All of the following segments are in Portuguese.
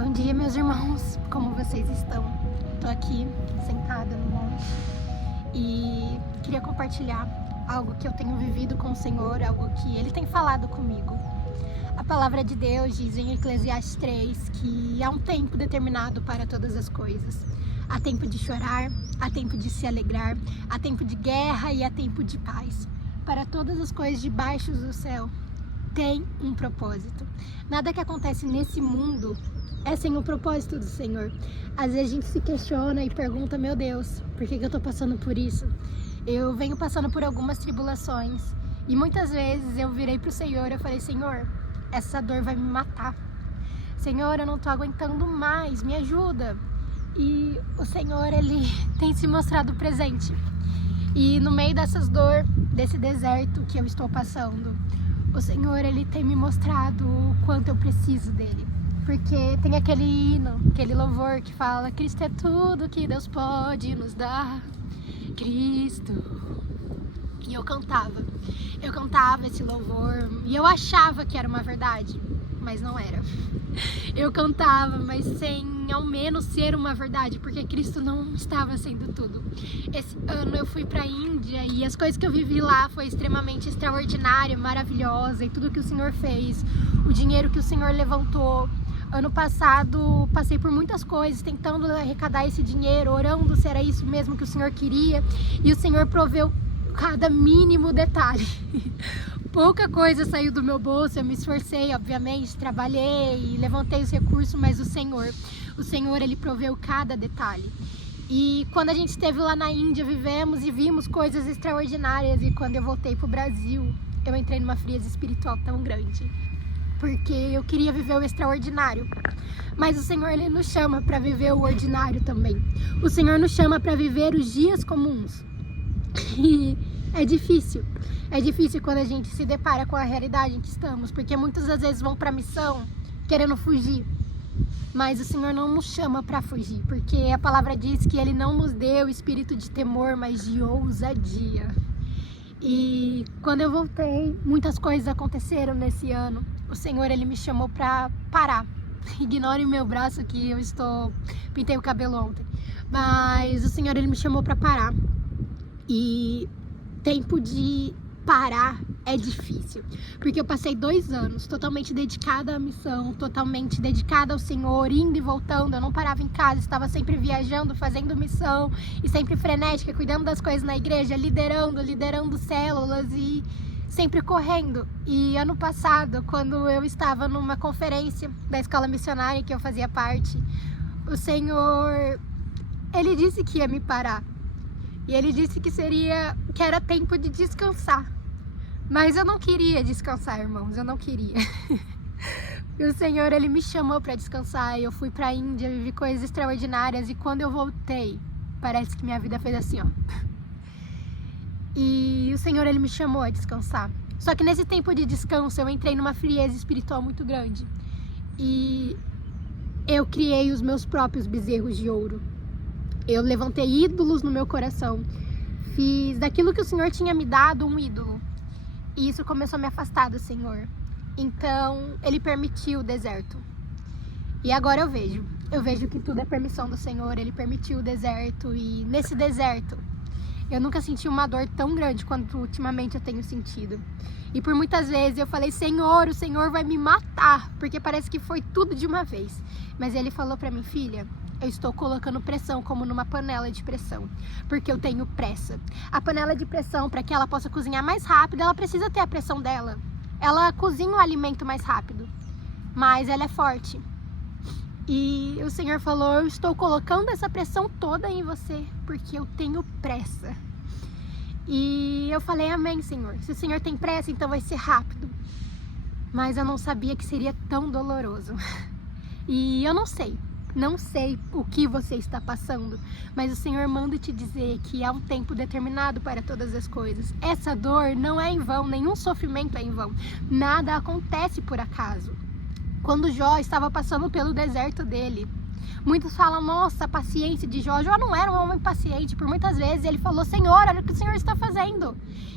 Bom dia, meus irmãos, como vocês estão? Tô aqui sentada no monte e queria compartilhar algo que eu tenho vivido com o Senhor, algo que Ele tem falado comigo. A palavra de Deus diz em Eclesiastes 3 que há um tempo determinado para todas as coisas. Há tempo de chorar, há tempo de se alegrar, há tempo de guerra e há tempo de paz. Para todas as coisas debaixo do céu tem um propósito. Nada que acontece nesse mundo é sem o propósito do Senhor. Às vezes a gente se questiona e pergunta, meu Deus, por que eu tô passando por isso? Eu venho passando por algumas tribulações e muitas vezes eu virei pro Senhor e eu falei, Senhor, essa dor vai me matar. Senhor, eu não tô aguentando mais, me ajuda. E o Senhor, Ele tem se mostrado presente. E no meio dessas dores, desse deserto que eu estou passando, o Senhor, Ele tem me mostrado o quanto eu preciso dEle. Porque tem aquele hino, aquele louvor que fala, Cristo é tudo que Deus pode nos dar, Cristo. E eu cantava esse louvor e eu achava que era uma verdade, mas não era. Eu cantava, mas sem ao menos ser uma verdade, porque Cristo não estava sendo tudo. Esse ano eu fui pra Índia e as coisas que eu vivi lá foi extremamente extraordinária, maravilhosa, e tudo que o Senhor fez, o dinheiro que o Senhor levantou. Ano passado passei por muitas coisas, tentando arrecadar esse dinheiro, orando se era isso mesmo que o Senhor queria, e o Senhor proveu cada mínimo detalhe. Pouca coisa saiu do meu bolso, eu me esforcei, obviamente, trabalhei, levantei os recursos, mas o Senhor, Ele proveu cada detalhe. E quando a gente esteve lá na Índia, vivemos e vimos coisas extraordinárias, e quando eu voltei pro Brasil, eu entrei numa frieza espiritual tão grande, porque eu queria viver o extraordinário. Mas o Senhor, Ele nos chama para viver o ordinário também. O Senhor nos chama para viver os dias comuns. E é difícil quando a gente se depara com a realidade em que estamos, porque muitas das vezes vão para a missão querendo fugir, mas o Senhor não nos chama para fugir, porque a palavra diz que Ele não nos deu espírito de temor, mas de ousadia. E quando eu voltei, muitas coisas aconteceram nesse ano. O Senhor, Ele me chamou para parar. Ignore o meu braço que eu pintei o cabelo ontem, mas o Senhor, Ele me chamou para parar. E tempo de parar é difícil, porque eu passei 2 anos totalmente dedicada à missão, totalmente dedicada ao Senhor, indo e voltando. Eu não parava em casa, estava sempre viajando, fazendo missão, e sempre frenética, cuidando das coisas na igreja, liderando células e sempre correndo. E ano passado, quando eu estava numa conferência da escola missionária que eu fazia parte, o Senhor, Ele disse que ia me parar. E Ele disse que era tempo de descansar. Mas eu não queria descansar, irmãos, eu não queria. E o Senhor, Ele me chamou para descansar, e eu fui pra Índia, vivi coisas extraordinárias, e quando eu voltei, parece que minha vida fez assim, ó. E o Senhor, Ele me chamou a descansar. Só que nesse tempo de descanso, eu entrei numa frieza espiritual muito grande. E eu criei os meus próprios bezerros de ouro. Eu levantei ídolos no meu coração. Fiz daquilo que o Senhor tinha me dado um ídolo. E isso começou a me afastar do Senhor. Então, Ele permitiu o deserto. E agora eu vejo que tudo é permissão do Senhor. Ele permitiu o deserto. E nesse deserto, eu nunca senti uma dor tão grande quanto ultimamente eu tenho sentido. E por muitas vezes eu falei, Senhor, o Senhor vai me matar, porque parece que foi tudo de uma vez. Mas Ele falou pra mim, filha, eu estou colocando pressão como numa panela de pressão, porque eu tenho pressa. A panela de pressão, para que ela possa cozinhar mais rápido, ela precisa ter a pressão dela. Ela cozinha o alimento mais rápido, mas ela é forte. E o Senhor falou, eu estou colocando essa pressão toda em você, porque eu tenho pressa. E eu falei, amém, Senhor. Se o Senhor tem pressa, então vai ser rápido. Mas eu não sabia que seria tão doloroso. E eu não sei o que você está passando, mas o Senhor manda te dizer que há um tempo determinado para todas as coisas. Essa dor não é em vão, nenhum sofrimento é em vão. Nada acontece por acaso. Quando Jó estava passando pelo deserto dele, Muitos falam, nossa, a paciência de Jó. Jó não era um homem paciente. Por muitas vezes ele falou, Senhor, olha o que o Senhor está fazendo.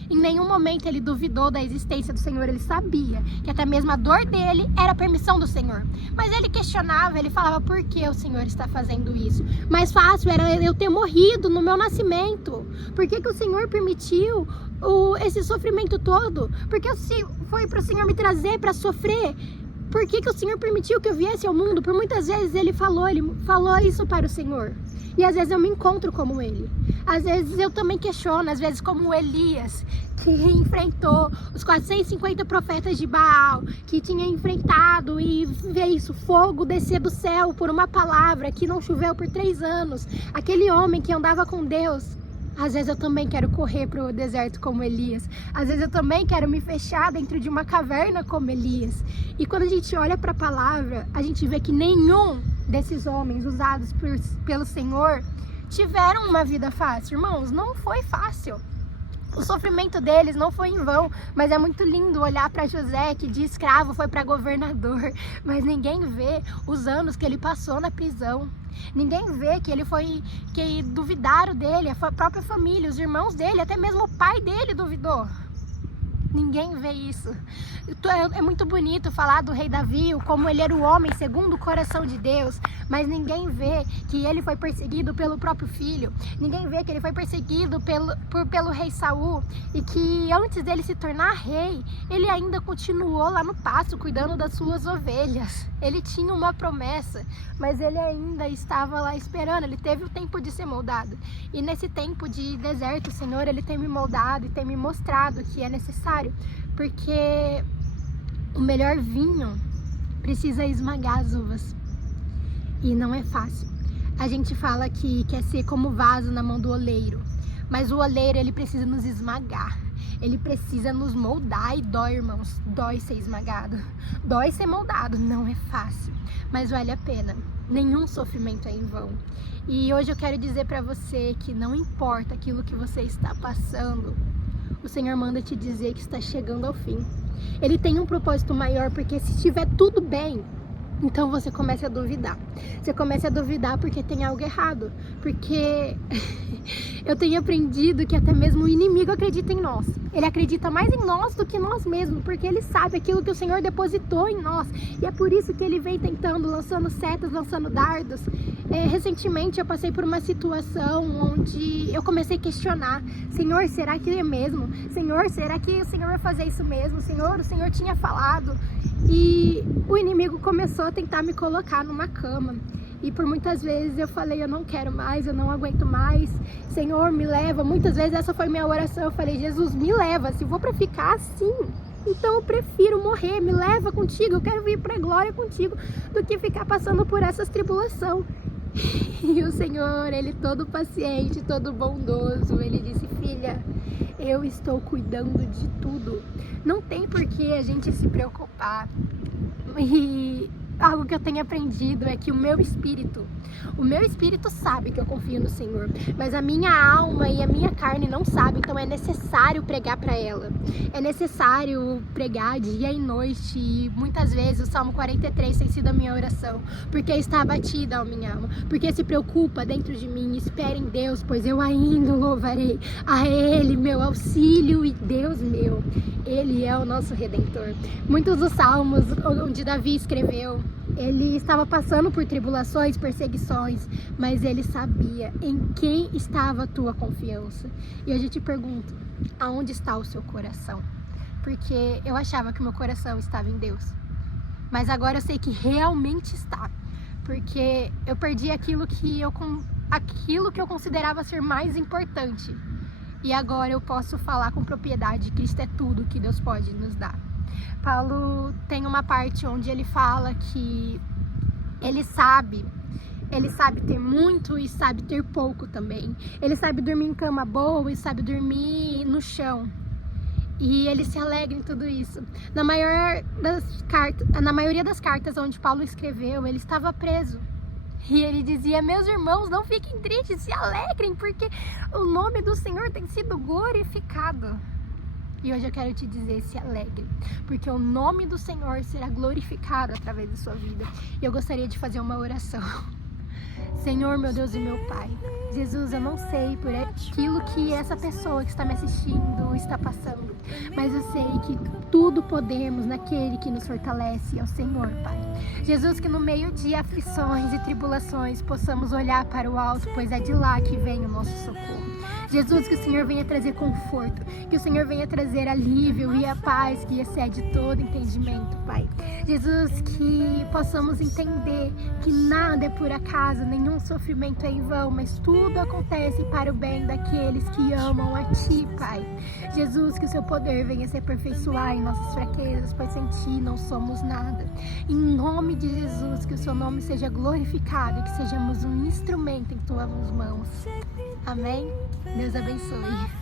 Em nenhum momento ele duvidou da existência do Senhor. Ele sabia que até mesmo a dor dele era a permissão do Senhor. Mas ele questionava, ele falava, por que o Senhor está fazendo isso? Mais fácil era eu ter morrido no meu nascimento. Por que o Senhor permitiu esse sofrimento todo? Por que foi para o Senhor me trazer para sofrer? Por que o Senhor permitiu que eu viesse ao mundo? Por muitas vezes ele falou isso para o Senhor. E às vezes eu me encontro como ele. Às vezes eu também questiono, às vezes como Elias, que enfrentou os 450 profetas de Baal, que tinha enfrentado e vê isso, fogo descer do céu por uma palavra, que não choveu por 3 anos. Aquele homem que andava com Deus. Às vezes eu também quero correr para o deserto como Elias. Às vezes eu também quero me fechar dentro de uma caverna como Elias. E quando a gente olha para a palavra, a gente vê que nenhum desses homens usados pelo Senhor tiveram uma vida fácil. Irmãos, não foi fácil. O sofrimento deles não foi em vão, mas é muito lindo olhar para José, que de escravo foi para governador, mas ninguém vê os anos que ele passou na prisão. Ninguém vê que duvidaram dele, a própria família, os irmãos dele, até mesmo o pai dele duvidou. Ninguém vê isso. É muito bonito falar do rei Davi, como ele era o homem segundo o coração de Deus, mas ninguém vê que ele foi perseguido pelo próprio filho. Ninguém vê que ele foi perseguido pelo rei Saul, e que antes dele se tornar rei, ele ainda continuou lá no pasto cuidando das suas ovelhas. Ele tinha uma promessa, mas ele ainda estava lá esperando. Ele teve o tempo de ser moldado. E nesse tempo de deserto, o Senhor, ele tem me moldado e tem me mostrado que é necessário, porque o melhor vinho precisa esmagar as uvas. E não é fácil. A gente fala que quer ser como vaso na mão do oleiro, mas o oleiro, ele precisa nos esmagar. Ele precisa nos moldar, e dói, irmãos. Dói ser esmagado. Dói ser moldado. Não é fácil, mas vale a pena. Nenhum sofrimento é em vão. E hoje eu quero dizer para você que não importa aquilo que você está passando, o Senhor manda te dizer que está chegando ao fim. Ele tem um propósito maior, porque se estiver tudo bem, então você começa a duvidar. Você começa a duvidar porque tem algo errado. Porque eu tenho aprendido que até mesmo o inimigo acredita em nós. Ele acredita mais em nós do que nós mesmos, porque ele sabe aquilo que o Senhor depositou em nós. E é por isso que ele vem tentando, lançando setas, lançando dardos. Recentemente eu passei por uma situação onde eu comecei a questionar: Senhor, será que é mesmo? Senhor, será que o Senhor vai fazer isso mesmo? Senhor, o Senhor tinha falado. E o inimigo começou a tentar me colocar numa cama. E por muitas vezes eu falei, eu não quero mais, eu não aguento mais. Senhor, me leva. Muitas vezes essa foi minha oração. Eu falei, Jesus, me leva. Se for para ficar assim, então eu prefiro morrer. Me leva contigo. Eu quero vir para a glória contigo do que ficar passando por essas tribulações. E o Senhor, ele todo paciente, todo bondoso, ele disse, filha, eu estou cuidando de tudo. Não tem por que a gente se preocupar. E algo que eu tenho aprendido é que o meu espírito sabe que eu confio no Senhor, mas a minha alma e a minha carne não sabe. Então é necessário pregar para ela, é necessário pregar dia e noite. E muitas vezes o Salmo 43 tem sido a minha oração, porque está abatida a minha alma, porque se preocupa dentro de mim. Espere em Deus, pois eu ainda louvarei a Ele, meu auxílio e Deus meu. Ele é o nosso Redentor. Muitos dos salmos onde Davi escreveu, ele estava passando por tribulações, perseguições, mas ele sabia em quem estava a tua confiança. E hoje eu te pergunto, aonde está o seu coração? Porque eu achava que o meu coração estava em Deus, mas agora eu sei que realmente está, porque eu perdi aquilo que eu considerava ser mais importante. E agora eu posso falar com propriedade, Cristo é tudo que Deus pode nos dar. Paulo tem uma parte onde ele fala que ele sabe ter muito e sabe ter pouco também. Ele sabe dormir em cama boa e sabe dormir no chão. E ele se alegra em tudo isso. Na maioria das cartas onde Paulo escreveu, ele estava preso. E ele dizia, meus irmãos, não fiquem tristes, se alegrem, porque o nome do Senhor tem sido glorificado. E hoje eu quero te dizer, se alegre, porque o nome do Senhor será glorificado através da sua vida. E eu gostaria de fazer uma oração. Senhor, meu Deus e meu Pai, Jesus, eu não sei por aquilo que essa pessoa que está me assistindo está passando, mas eu sei que tudo podemos naquele que nos fortalece, é o Senhor, Pai. Jesus, que no meio de aflições e tribulações possamos olhar para o alto, pois é de lá que vem o nosso socorro. Jesus, que o Senhor venha trazer conforto, que o Senhor venha trazer alívio e a paz que excede todo entendimento, Pai. Jesus, que possamos entender que nada é por acaso, nenhum sofrimento é em vão, mas tudo acontece para o bem daqueles que amam a Ti, Pai. Jesus, que o Seu poder venha se aperfeiçoar em nossas fraquezas, pois sem Ti não somos nada. Em nome de Jesus, que o Seu nome seja glorificado e que sejamos um instrumento em Tuas mãos. Amém? Deus abençoe.